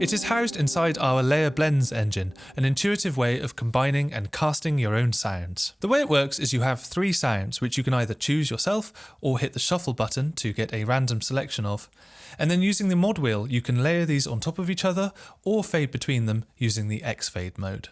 It is housed inside our Layer Blends engine, an intuitive way of combining and casting your own sounds. The way it works is you have 3 sounds which you can either choose yourself or hit the shuffle button to get a random selection of, and then using the mod wheel you can layer these on top of each other or fade between them using the X-Fade mode.